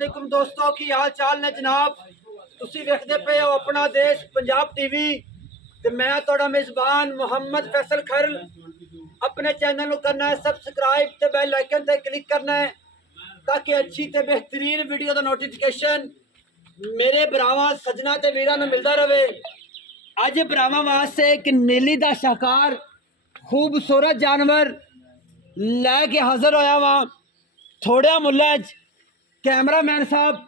वालेकुम दोस्तों की हाल चाल ने जनाब। तुसी वेखदे पे हो अपना देश पंजाब टीवी ते मैं तुहाडा मेजबान मुहम्मद फैसल खर। अपने चैनल को करना है सब्सक्राइब ते बेल आइकन ते क्लिक करना है ताकि अच्छी ते बेहतरीन वीडियो का नोटिफिकेशन मेरे भरावां सजना ते वीरां नूं मिलता रहे। अज भरावां वास्ते एक नीली दा शाहकार खूबसूरत जानवर लैके हाजिर होया वा। थोड़े मुल्लां कैमरामैन साहब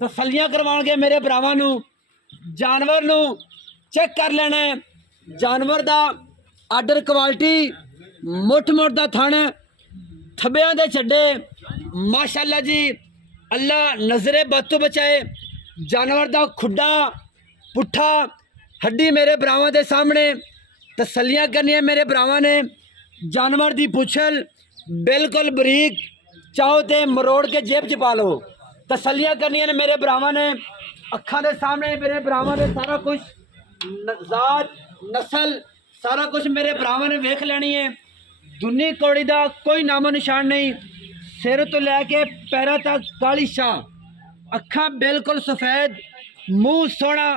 तसलियां करवाएंगे मेरे भरावां नूं। जानवर नूं चेक कर लेना है। जानवर दा आर्डर क्वालिटी मुठ मुठ दा थण थब्बियां दे छड्डे माशाअल्लाह जी, अल्लाह नजरे बद तो बचाए। जानवर दा खुड्डा पुट्ठा हड्डी मेरे भरावां दे सामने तसलियां करनियां मेरे भरावां ने। जानवर दी पुछल बिल्कुल बरीक, चाहो तो मरोड़ के जेब च पा लो। तसलियां करनियां ने मेरे भरावां ने अखा दे सामने। मेरे भरावां ने सारा कुछ जात नस्ल सारा कुछ मेरे भरावां ने वेख लेनी है। दुनी कौड़ी का कोई नामो निशान नहीं। सिर तो लैके पैरों तक काली शाह, अखा बिल्कुल सफेद, मुँह सोहना,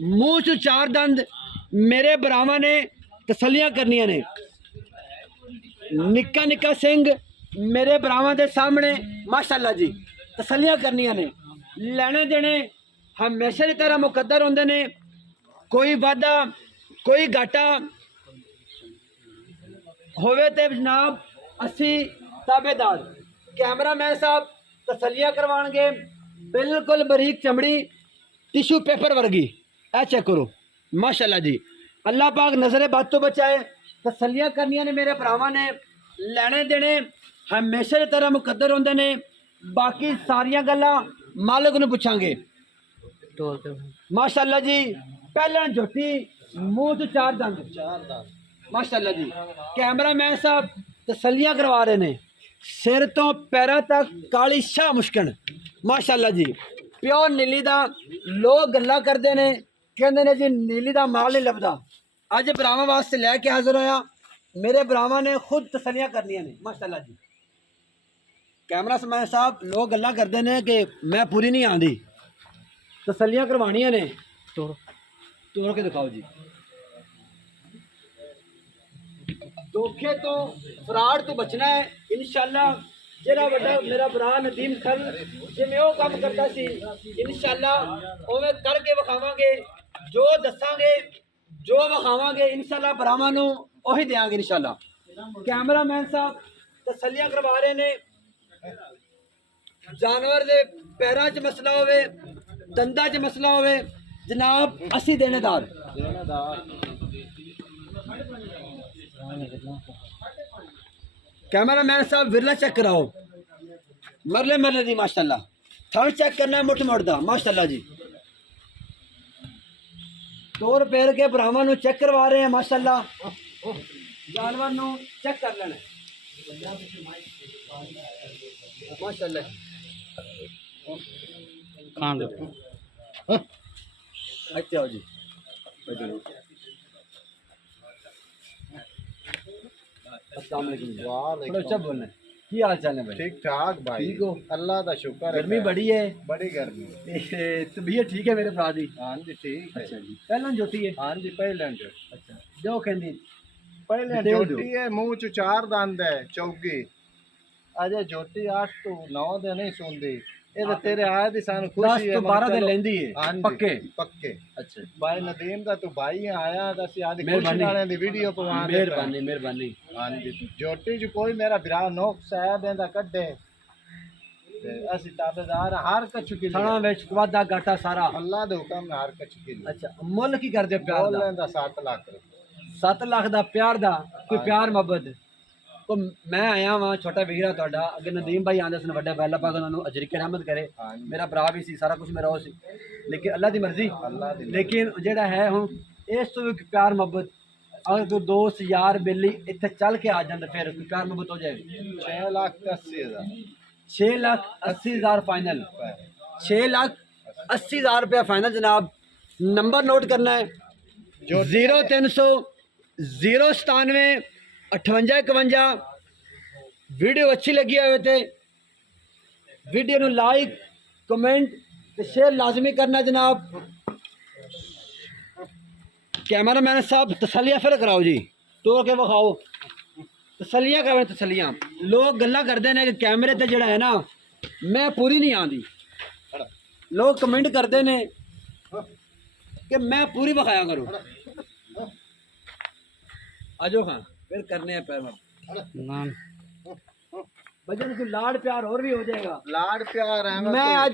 मुँह च चार दंद मेरे भरावां ने तसलियां करनियां ने। निक्का निक्का सिंह मेरे भरावां दे सामने माशाअल्लाह जी तसलियां करनियां ने। लेने देने हमेशा की तरह मुकद्दर होंदे ने। कोई वादा कोई घाटा होवे ते जनाब असी ताबेदार। कैमरामैन साहब तसलियां करवाएंगे बिल्कुल बरीक चमड़ी टिशू पेपर वर्गी। ऐ चेक करो माशाअल्लाह जी, अल्लाह पाक नजरे बद तो बचाए। तसलियां करनियां ने मेरे भरावां ने। लेने देने हमेशा की तरह मुकद्दर होंदे ने। बाकी सारियां गल्लां मालिक नूं पुछांगे। माशाअल्लाह जी, पहला झोटी मुंह तो चार दंद माशाअल्लाह जी। कैमरामैन साहब तसलियां करवा रहे ने। सिर तो पैरों तक काली शाह मुश्किन माशाअल्लाह जी। प्योर नीली दा लोग गल्लां करदे ने, कहंदे ने जी नीली दा माल नहीं लभदा। अज भरावां वास्ते लैके हाजिर होया। मेरे भरावां ने खुद तसलियां करनियां ने माशाअल्लाह जी। कैमरा मैन साहब लोग गल्लां करदे ने कि मैं पूरी नहीं आंदी, तसलियां करवानियां ने। तोड़ के दिखाओ जी। धोखे तो फ्रॉड तो बचना है इंशाअल्लाह। जेड़ा बड़ा मेरा भरा नदीम खल जिवें वो काम करता सी इंशाअल्लाह उवें करके विखावांगे। जो दसांगे जो विखावांगे इंशाअल्लाह भरावां नूं ओही देंगे इंशाअल्लाह। कैमरामैन साहब तसलियां करवा रहे ने। जानवर दे पैरों च मसला होवे, दंदा च मसला होवे जनाब असी देनेदार। कैमरामैन साहब विरला चेक कराओ मरले मरले दी माशाअल्लाह। थन चेक करना है मुठ मुठ दा माशाअल्लाह जी। तोड़ पैर के भरावां नूं चेक करवा रहे हैं माशाअल्लाह। जानवर नूं चेक कर लेना माशाअल्लाह। अच्छा हो जी। अस्सलाम वालेकुम। अच्छा बोलना की हाल चाल है भाई? ठीक ठाक भाई। ठीक हो? अल्लाह का शुक्र है। गर्मी बड़ी है? बड़ी गर्मी। तबीयत ठीक है मेरे भरा दी? हाँ जी ठीक है। अच्छा जी, पहला जोटी है? हाँ जी पहले जो अच्छा जो कहंदी पहले दे दो। जोटी है, मुंह च चार दंद है चौगी। अजे जोटी 8 तो 9 दिन नहीं सुनदी। ये तो तेरे आए दी सान 10 खुशी है। तो 12 दिन लेंदी है हाँ जी पक्के। पक्के। अच्छा भाई नदीम दा तू भाई आया दा सी आदी खुशी मेहरबानी। नाले दी वीडियो पवा दे। मेहरबानी मेहरबानी। हाँ जी जोटी च कोई मेरा भरा नोक्स है बेंदा कड्डे ते असि ताबेदार हर कछु की थाना विच वादा घाटा सारा अल्लाह दे हुक्म में हर कछु की। अच्छा मुल की करदे प्यार दा? बोल लेंदा 7 लाख रुपए। 7 लाख दा प्यार दा कोई प्यार मोहब्बत तो मैं आया वहाँ छोटा वीरा तुहाडा अगे नदीम भाई आंदे सन वड्डे अल्लाह पाक उन्हां नूं अजर की रहमत करे। मेरा भरा भी सी सारा कुछ मेरा हो सी लेकिन अल्लाह दी मर्जी। लेकिन जेड़ा है हुण इस तो भी प्यार मोहब्बत अगर कोई दोस्त यार बेली इत्थे चल के आ जांदा फिर कोई प्यार मोहब्बत हो जाएगी। 6,80,000 6,80,000 फाइनल। 6,80,000 रुपया फाइनल जनाब। नंबर नोट करना है 0300 097 58 51। वीडियो अच्छी लगी हो तो वीडियो नूं लाइक कमेंट तो शेयर लाजमी करना जनाब। कैमरा मैन साहब तसलियां फिर कराओ जी, तो के विखाओ तसलियां करें तसलियां। लोग गल्ला करते हैं कि कैमरे ते जड़ा है ना मैं पूरी नहीं आती, लोग कमेंट करते हैं कि मैं पूरी विखाया करूँ। आजो खान फिर करने हैं पैर बजन को लाड़ प्यार और भी हो जाएगा। लाड़ प्यार है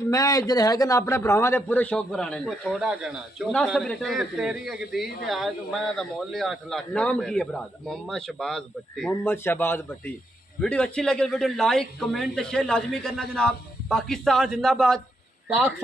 मैं इधर है ना अपने भरावां दे पूरे शौक कराने ने। कोई थोड़ा गना ना चौक सब रिटर्न ये तेरी एक दी ते आज मैं दा मोल 8 लाख नाम की है भरा दा? मोहम्मद शहबाज भट्टी। मोहम्मद शहबाज भट्टी। वीडियो अच्छी लगे वीडियो लाइक कमेंट शेयर लाजमी करना जनाब। पाकिस्तान जिंदाबाद, पाक